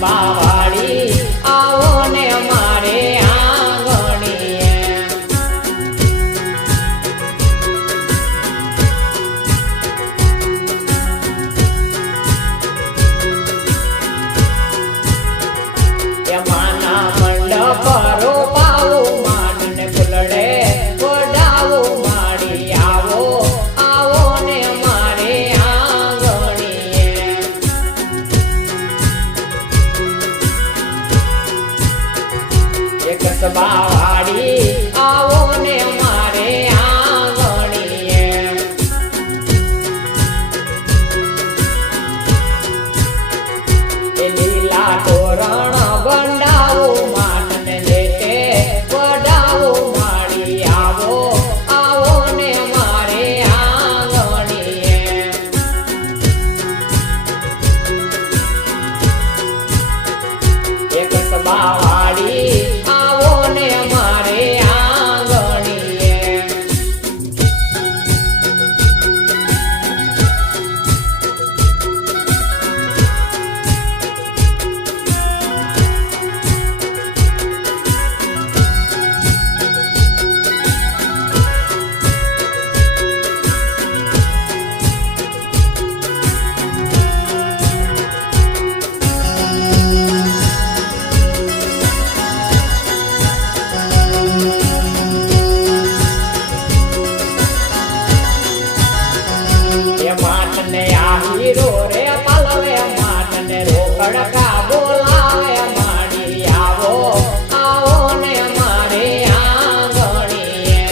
mama. 봐 રે ને આ હીરો રે, પાલવે માઠ ને રોકડકા બોલાવે આવો ને મારે આંગણીએ.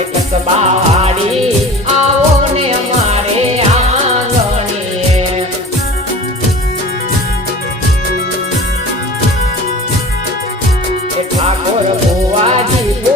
એક સબાડી, આવો ને ઠાકોર ભુવાજી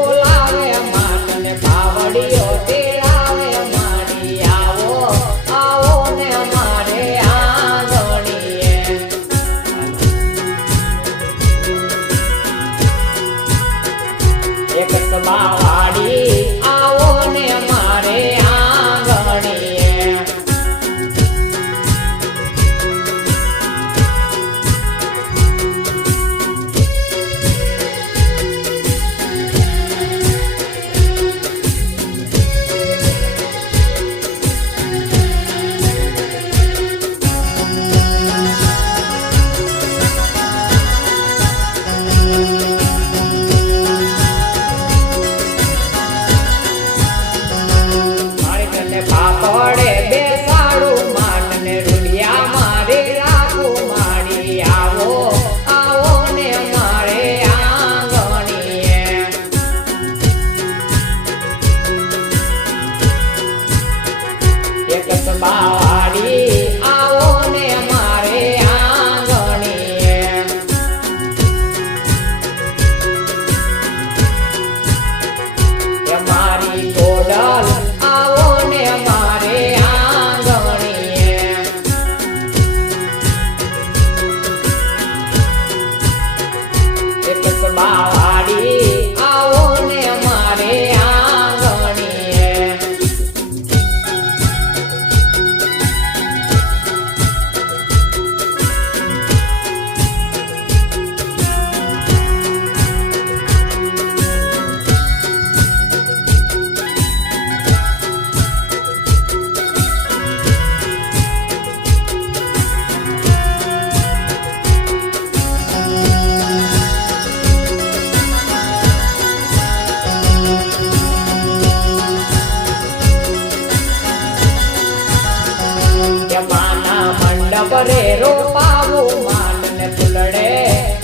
માના મંડપ રે રોપાવું માનને ફૂલડે.